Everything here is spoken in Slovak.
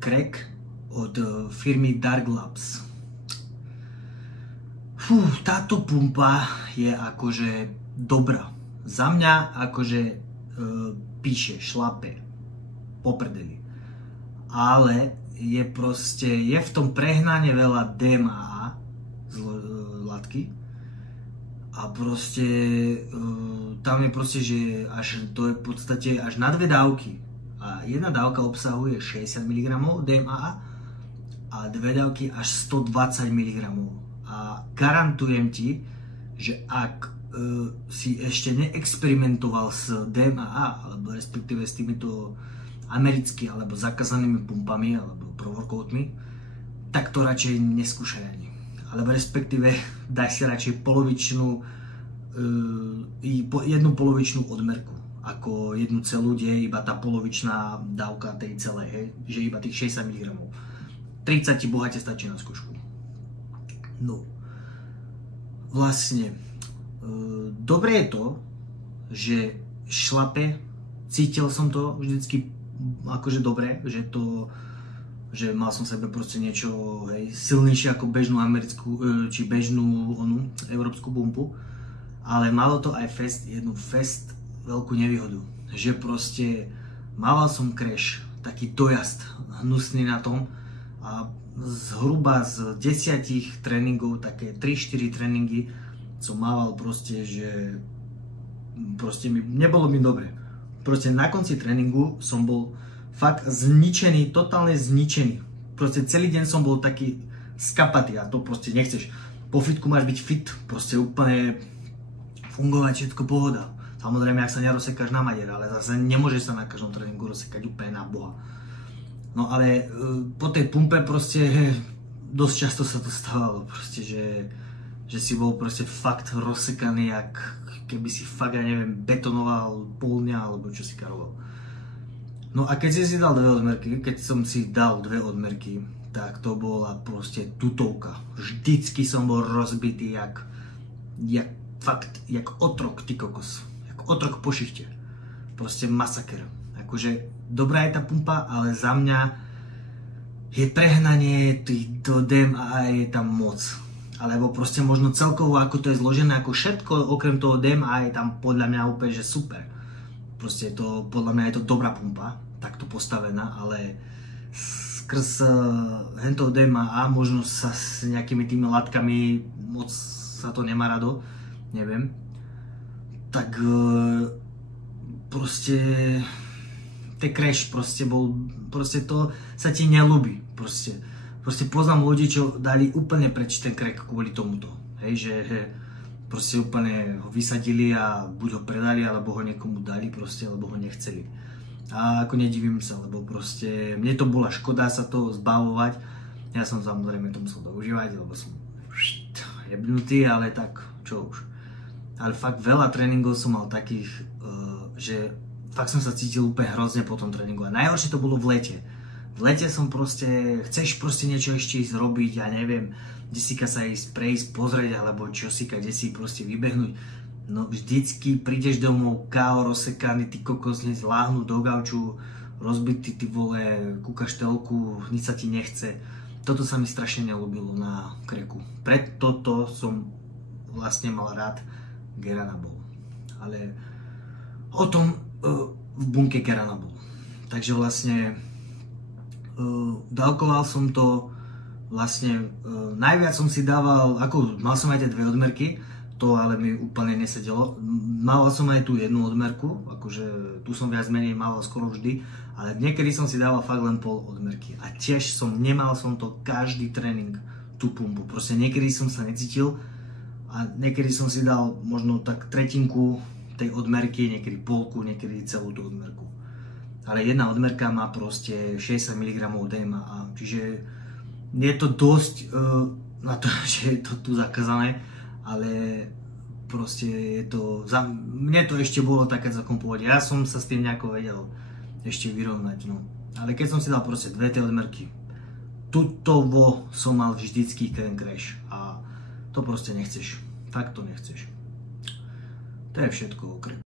crack od firmy Dark Labs. Táto pumpa je akože dobrá. Za mňa akože píše, šlape, poprdeli. Ale je v tom prehnane veľa DMA z látky. A proste tam je proste, že to je v podstate až na 2 dávky. A jedna dávka obsahuje 60 mg DMA a 2 dávky až 120 mg. A garantujem ti, že ak si ešte neexperimentoval s DMA, alebo respektíve s týmito americkými alebo zakázanými pumpami alebo pro-workoutmi, tak to radšej neskúšaj ani. Alebo respektíve daj si radšej jednu polovičnú odmerku ako jednu celú, kde je iba tá polovičná dávka tej celej, hej? Že iba tých 60 mg. 30 ti bohate stačí na skúšku. No, vlastne dobre je to, že šlape, cítil som to vždycky akože dobre, že mal som sebe proste niečo, hej, silnejšie ako bežnú americkú, či bežnú európsku pumpu, ale malo to aj jednu veľkú nevýhodu, že proste mával som crash, taký dojazd hnusný na tom a zhruba z 10 tréningov, také 3-4 tréningy som mával proste, že proste nebolo mi dobre. Proste na konci tréningu som bol fakt zničený, totálne zničený. Proste celý deň som bol taký skapatý a to proste nechceš. Po fitku máš byť fit, proste úplne fungovať, všetko pohoda. Samozrejme, ak sa nerozsekáš na maďar, ale zase nemôžeš sa na každom tréningu rozsekať úplne na boha. No ale po tej pumpe proste dosť často sa to stávalo, proste, že si bol proste fakt rozsekaný, jak keby si fakt, ja neviem, betonoval pol dňa, alebo čo si karoval. No a keď si dal 2 odmerky, keď som si dal 2 odmerky, tak to bola proste tutovka. Vždycky som bol rozbitý jak otrok, ty kokos. Jak otrok po šichte. Proste masaker. Akože dobrá je tá pumpa, ale za mňa je prehnanie, to DMA je tam moc. Alebo proste možno celkovo, ako to je zložené, ako všetko, okrem toho DMA je tam podľa mňa úplne, že super. Proste podľa mňa je to dobrá pumpa, takto postavená, ale skrz hentou DMA, možno sa s nejakými tými látkami moc sa to nemá rado, neviem. Tak proste ten crash proste to sa ti neľúbi, proste poznám ľudí, čo dali úplne preč ten crack kvôli tomuto. Hej, že proste úplne ho vysadili a buď ho predali, alebo ho niekomu dali proste, alebo ho nechceli. A ako nedivím sa, lebo proste mne to bola škoda sa toho zbavovať. Ja som samozrejme to musel doužívať, lebo som jebnutý, ale tak čo už. Ale fakt veľa tréningov som mal takých, že fakt som sa cítil úplne hrozne po tom tréningu. A najhoršie to bolo v lete. V lete som chceš proste niečo ešte ísť robiť, ja neviem, kdesika sa ísť prejsť, pozrieť, alebo čosika, kde si proste vybehnúť. No vždycky prídeš domov, KO rozsekaný, ty kokos, hneď láhnu do gauču, rozbitý, ty vole, kúkaš telku, nič sa ti nechce. Toto sa mi strašne neľúbilo na kreku. Preto som vlastne mal rád Geranabol. Ale o tom v bunke Geranabol. Takže vlastne dávkoval som to, vlastne najviac som si dával, mal som aj tie 2 odmerky, to ale mi úplne nesedelo. Mal som aj tú jednu odmerku, akože tu som viac menej mával skoro vždy, ale niekedy som si dával fakt len pol odmerky. A tiež nemal som to každý tréning, tú pumpu. Proste niekedy som sa necítil a niekedy som si dal možno tak tretinku tej odmerky, niekedy polku, niekedy celú tú odmerku. Ale jedna odmerka má proste 60 mg DMA, čiže je to dosť na to, že je to tu zakázané, ale proste je to, mne to ešte bolo také celkom pohode, ja som sa s tým nejako vedel ešte vyrovnať, no. Ale keď som si dal proste 2 tie odmerky, tutovo som mal vždycky ten crash a to proste nechceš, fakt to nechceš. To je všetko okrem.